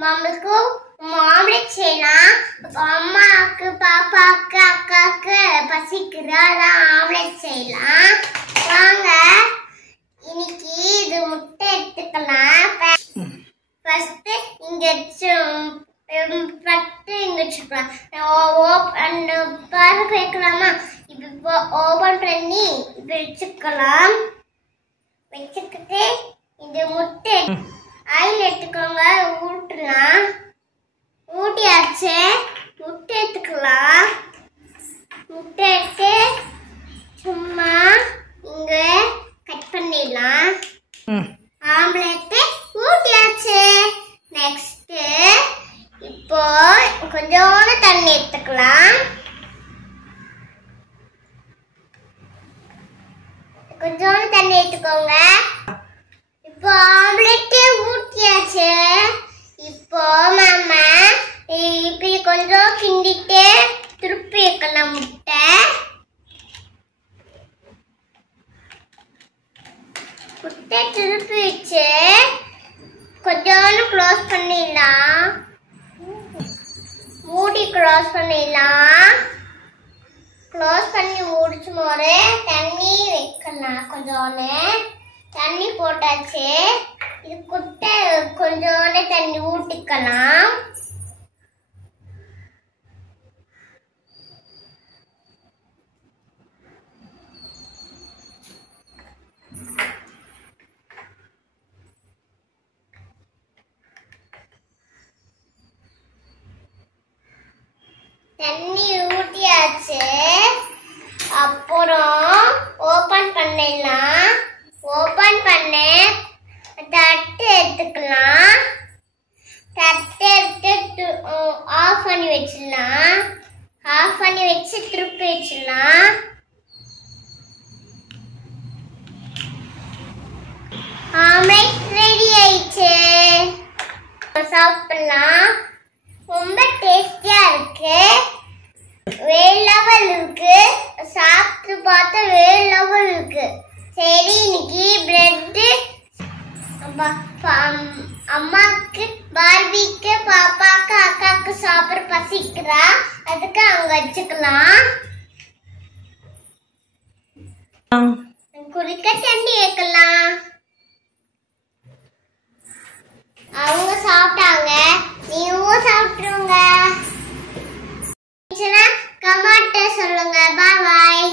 மாமாக்கு ஆம்லெட் செய்யலாம். அம்மாக்கு பாப்பாக்கு அக்காக்கு பசிக்குதா, அதான் ஆம்லெட் செய்யலாம். வாங்க இன்னைக்கு இது முட்டை எடுத்துக்கலாம். ஃபர்ஸ்ட் இங்க வச்சுக்கலாம். பாருங்க வைக்கலாமா? இப்போ ஓபன் பண்ணி இப்ப வச்சுக்கலாம். வச்சுக்கிட்டு இந்த முட்டை ஆயில் எடுத்துக்கோங்க. ஊட்டலாம். ஊட்டியாச்சு. முட்டை எடுத்துக்கலாம். முட்டை எடுத்து சும்மா இங்க கட் பண்ணிடலாம். ஆம்லெட் ஊட்டியாச்சு. நெக்ஸ்ட் இப்போ கொஞ்சோண்டு தண்ணி எடுத்துக்கலாம். கொஞ்சோண்டு தண்ணி எடுத்துக்கோங்க. இப்போ ஆம்லெட் ஊட்டியாச்சு. இப்போ மாமா இப்படி கொஞ்சம் கிண்டிட்டு திருப்பி வைக்கலாம். முட்டை திருப்பி வச்சு கொஞ்சோண்டு க்ளோஸ் பண்ணிடலாம். மூடி க்ளோஸ் பண்ணிடலாம். க்ளோஸ் பண்ணி முடிச்சு போது தண்ணி வைக்கலாம். கொஞ்சோண்டு தண்ணி போட்டாச்சு. இது குட்டை கொஞ்சோண்டு தண்ணி ஊட்டிக்கலாம். தண்ணி ஊட்டியாச்சு. அப்புறம் ஓபன் பண்ணிடலாம். ஓபன் பண்ண தட்டு எடுத்துக்கலாம். தட்டு எடுத்து ஆஃப் பண்ணி வச்சிடலாம். ஆஃப் பண்ணி வச்சு திருப்பி வச்சிடலாம். ஆம்லெட் ரெடி ஆயிடுச்சு. சாப்பிடலாம். ரொம்ப டேஸ்டியா இருக்கு. வேற லெவல் இருக்கு. சாப்பிட்டு பார்த்தா வேற லெவல் இருக்கு. சரி இன்னைக்கு பிரெட் அம்மாக்கு பார்பிக்கு பாப்பாக்கு அக்காக்கு சாப்பிட பசிக்கிறா. அதுக்கு அவங்க வச்சுக்கலாம். குடிக்க தண்ணி வைக்கலாம். அவங்க சாப்பிட்டாங்க. நீங்களும் சாப்பிட்டுருங்க. கமெண்ட் சொல்லுங்க. பாய் பாய்.